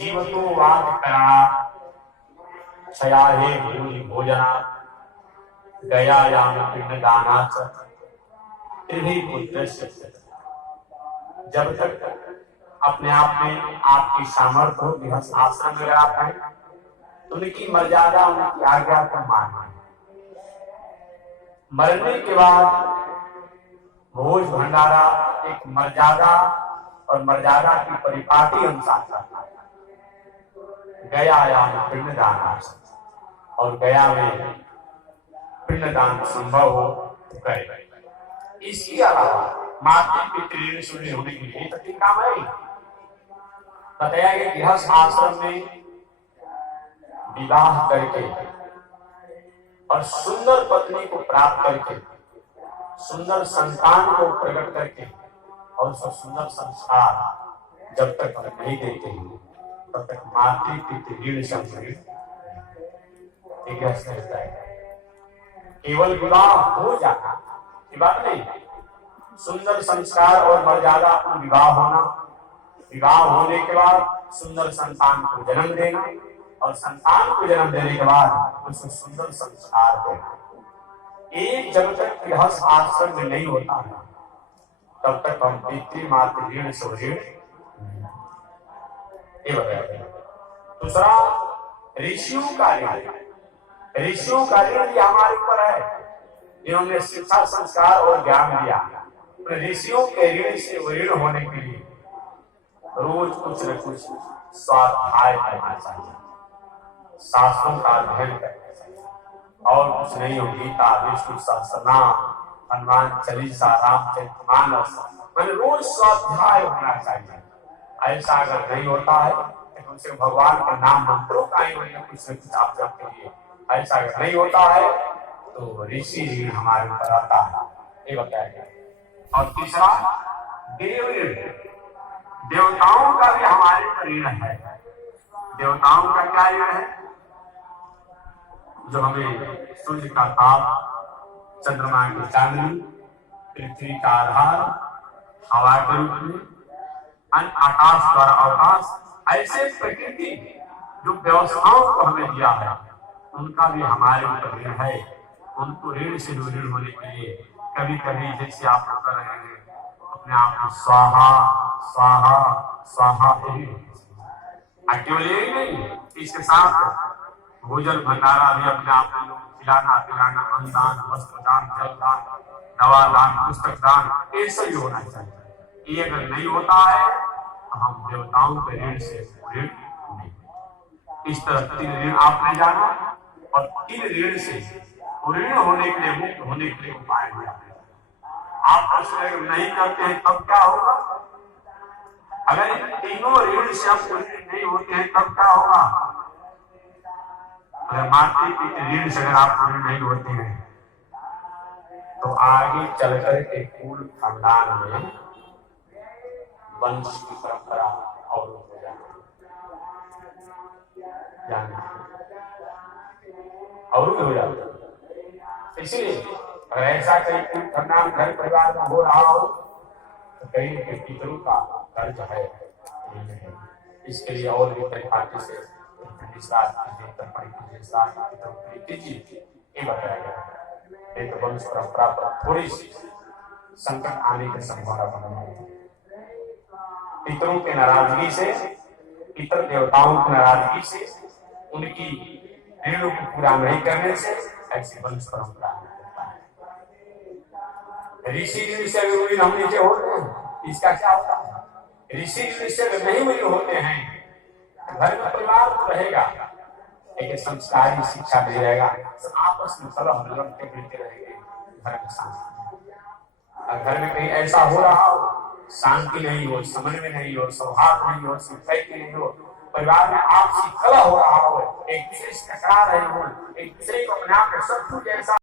जीवतो वादकरा क्षयाहे भूरि भोजना गयायाम पिंडदानाच त्रिभी पुत्रस्य। जब तक अपने आप में आपकी सामर्थ्य हो, गृहस्थ आश्रम में आप हैं तो उनकी मर्यादा, उनकी आज्ञा को मानना। मरने के बाद भोज भंडारा एक मर्यादा और मर्यादा की परिपाटी अनुसार करना है। गयायाम पिंडदान, और गया में पिंडदान संभव हो तो करे। इसके अलावा मातृ पितृ शून्य होने के लिए तो काम है। बताया कि गृहस्थ आश्रम में विवाह करके और सुंदर पत्नी को प्राप्त करके, सुंदर संतान को प्रकट करके और उसको सुंदर संस्कार जब तक नहीं देते हैं तब तक मातृ पितृ रहता है। केवल विवाह हो जाना ये बात नहीं, सुंदर संस्कार और मर्यादा अपना विवाह होना, विवाह होने के बाद सुंदर संतान को जन्म देना और संतान को जन्म देने के बाद उसको सुंदर संस्कार देना। एक जब तक गृहस्थ आश्रम में नहीं होता है तब तक हम पितृ मातृ ऋण से ऋण ये बताया। दूसरा ऋषियों का ऋण, ऋषियों का ऋण ये हमारे ऊपर है, जिन्होंने शिक्षा संस्कार और ज्ञान दिया। ऋषियों के ऋण से ऋण होने के लिए रोज कुछ न कुछ स्वाध्याय करना चाहिए, शास्त्रों का अध्ययन करना चाहिए। और कुछ नहीं हो, गीता, विष्णु सहस्रनाम, हनुमान चालीसा, रामचरितमानस, मैंने रोज स्वाध्याय होना चाहिए। ऐसा अगर नहीं होता है तो कम से भगवान के नाम मंत्रों का ही कुछ न कुछ आप जपते हैं। ऐसा अगर नहीं होता है तो ऋषि ऋण हमारे ऊपर आता है, ये बताया गया। और तीसरा देव ऋण, देवताओं का भी हमारे ऊपर ऋण है। देवताओं का क्या ऋण है? जो हमें सूर्य का ताप, चंद्रमा की चांदनी, पृथ्वी का आधार, हवा के रूप में, आकाश द्वारा अवकाश, ऐसे प्रकृति जो व्यवस्थाओं को हमें दिया है उनका भी हमारे ऊपर ऋण है। उनको ऋण से ऋण होने के लिए कभी कभी जैसे आप लोग कर रहे हैं अपने आप को स्वाहा स्वाहा स्वाहा केवल यही नहीं, इसके साथ भोजन भंडारा भी अपने आप में खिलाना पिलाना, अन्नदान, वस्त्र दान, जल दान, दवा दान, पुस्तक दान, ये सभी होना चाहिए। ये अगर नहीं होता है तो हम देवताओं के ऋण से ऋण नहीं। इस तरह 3 ऋण आपने जाना और 3 ऋण से ऋण होने के लिए, मुक्त होने के लिए उपाय दिया। आप नहीं करते हैं तब क्या होगा? अगर इन तीनों ऋण से आप नहीं होते हैं तब क्या होगा? अगर मातृ पितृ ऋण से अगर आप पूरे नहीं होते हैं तो आगे चलकर के कुल खानदान में वंश की परंपरा और हो जाना और हो जाता। इसलिए अगर ऐसा कहीं कुल खानदान घर परिवार में हो रहा हो तो कहीं के पितरों का कर्ज है। इसके लिए और भी परिपाटी से बताया गया। एक वंश परंपरा पर थोड़ी सी संकट आने की संभावना बनी है। पितरों के नाराजगी से, पितर देवताओं की नाराजगी से, उनकी ऋणों को पूरा नहीं करने से ऐसी वंश परंपरा होता है। ऋषि ऋण से ऋण हम नीचे होते हैं, इसका क्या होता है? ऋषि ऋण से नहीं ऋण होते हैं, घर में परिवार तो रहेगा लेकिन संस्कारी शिक्षा नहीं रहेगा, आपस में सलाह लड़ते मिलते रहेंगे। घर में शांति, घर में कहीं ऐसा हो रहा हो, शांति नहीं हो, समन्वय नहीं हो, सौहार्द नहीं हो, सिंपैथी नहीं हो, परिवार में आपसी कलह हो रहा हो, एक दूसरे से टकरा रहे हो, एक दूसरे को अपने आप में शत्रु जैसा